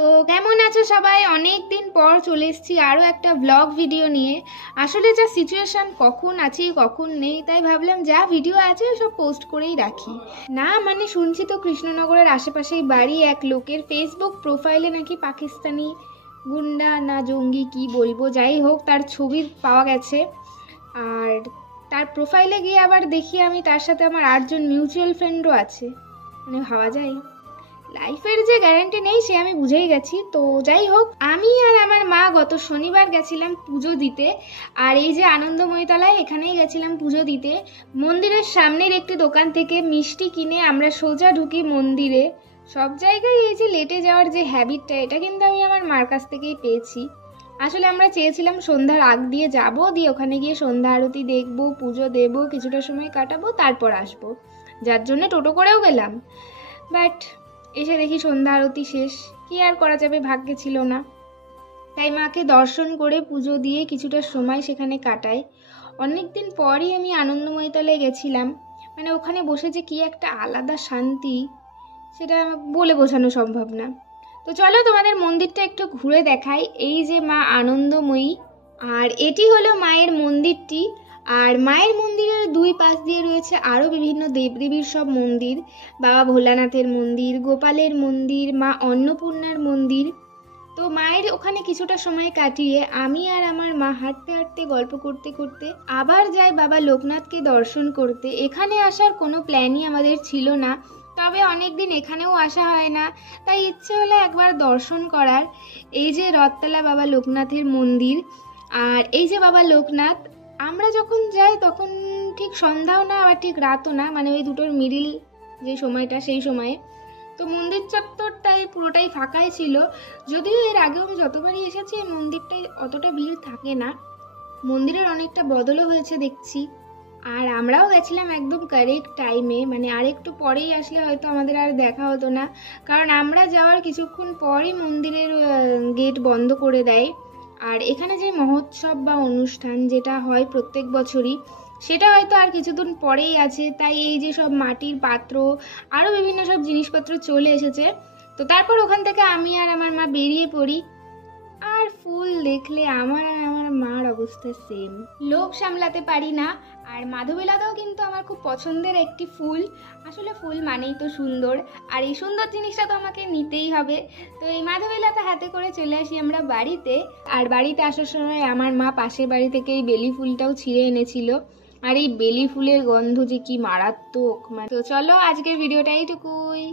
তো কেমন আছো সবাই? অনেক দিন পর চলে এসেছি আরও একটা ব্লগ ভিডিও নিয়ে। আসলে যা সিচুয়েশন, কখন আছি কখন নেই, তাই ভাবলাম যা ভিডিও আছে সব পোস্ট করেই রাখি। না মানে শুনছি তো কৃষ্ণনগরের আশেপাশেই বাড়ি এক লোকের, ফেসবুক প্রোফাইলে নাকি পাকিস্তানি গুন্ডা না জঙ্গি কি বলবো, যাই হোক তার ছবি পাওয়া গেছে। আর তার প্রোফাইলে গিয়ে আবার দেখি আমি তার সাথে আমার 8জন মিউচুয়াল ফ্রেন্ডও আছে। মানে ভাবা যায়, লাইফের যে গ্যারান্টি নেই সে আমি বুঝেই গেছি। তো যাই হোক, আমি আর আমার মা গত শনিবার গেছিলাম পুজো দিতে। আর এই যে আনন্দময়ীতলায়, এখানেই গেছিলাম পুজো দিতে। মন্দিরের সামনের একটি দোকান থেকে মিষ্টি কিনে আমরা সোজা ঢুকি মন্দিরে। সব জায়গায় এই যে লেটে যাওয়ার যে হ্যাবিটটা, এটা কিন্তু আমি আমার মার কাছ থেকেই পেয়েছি। আসলে আমরা চেয়েছিলাম সন্ধ্যার আগ দিয়ে যাব, দিয়ে ওখানে গিয়ে সন্ধ্যা আরতি দেখবো, পুজো দেব, কিছুটা সময় কাটাবো, তারপর আসবো, যার জন্য টোটো করেও গেলাম। বাট এসে দেখি সন্ধ্যা আরতি শেষ, কি আর করা যাবে, ভাগ্যে ছিল না। তাই মাকে দর্শন করে পুজো দিয়ে কিছুটা সময় সেখানে কাটাই। অনেকদিন পরই আমি আনন্দময়ীতলায় গেছিলাম। মানে ওখানে বসে যে কি একটা আলাদা শান্তি, সেটা বলে বোঝানো সম্ভব না। তো চলো তোমাদের মন্দিরটা একটু ঘুরে দেখাই। এই যে মা আনন্দময়ী, আর এটি হলো মায়ের মন্দিরটি। আর মায়ের মন্দিরের দুই পাশ দিয়ে রয়েছে আরও বিভিন্ন দেবদেবীর সব মন্দির। বাবা ভোলানাথের মন্দির, গোপালের মন্দির, মা অন্নপূর্ণার মন্দির। তো মায়ের ওখানে কিছুটা সময় কাটিয়ে আমি আর আমার মা হাঁটতে হাঁটতে গল্প করতে করতে আবার যাই বাবা লোকনাথকে দর্শন করতে। এখানে আসার কোনো প্ল্যানই আমাদের ছিল না, তবে অনেকদিন এখানেও আসা হয় না, তাই ইচ্ছে হলো একবার দর্শন করার। এই যে রথতলা বাবা লোকনাথের মন্দির। আর এই যে বাবা লোকনাথ, আমরা যখন যাই তখন ঠিক সন্ধ্যাও না আবার ঠিক রাতও না, মানে ওই দুটোর মিডিল যে সময়টা, সেই সময়ে তো মন্দির চত্বরটাই পুরোটাই ফাঁকাই ছিল। যদিও এর আগেও আমি যতবারই এসেছি এই মন্দিরটাই অতটা ভিড় থাকে না। মন্দিরের অনেকটা বদলও হয়েছে দেখছি। আর আমরাও গেছিলাম একদম কারেক্ট টাইমে, মানে আরেকটু পরেই আসলে হয়তো আমাদের আর দেখা হতো না, কারণ আমরা যাওয়ার কিছুক্ষণ পরই মন্দিরের গেট বন্ধ করে দেয়। আর এখানে যে মহোৎসব বা অনুষ্ঠান যেটা হয় প্রত্যেক বছরই, সেটা হয়তো আর কিছুদিন পরেই আছে। তাই এই যে সব মাটির পাত্র, আরও বিভিন্ন সব জিনিসপত্র চলে এসেছে। তো তারপর ওখান থেকে আমি আর আমার মা বেরিয়ে পড়ি। আর ফুল দেখলে আমার আর আমার মার অবস্থা সেম, লোভ সামলাতে পারি না। আর মাধবীলতাও কিন্তু আমার খুব পছন্দের একটি ফুল। আসলে ফুল মানেই তো সুন্দর, আর এই সুন্দর জিনিসটা তো আমাকে নিতেই হবে। তো এই মাধবীলতা হাতে করে চলে আসি আমরা বাড়িতে। আর বাড়িতে আসার সময় আমার মা পাশের বাড়ি থেকে এই বেলি ফুলটাও ছিঁড়ে এনেছিল। আর এই বেলি ফুলের গন্ধ যে কি মারাত্মক। তো চলো আজকের ভিডিওটা এইটুকুই।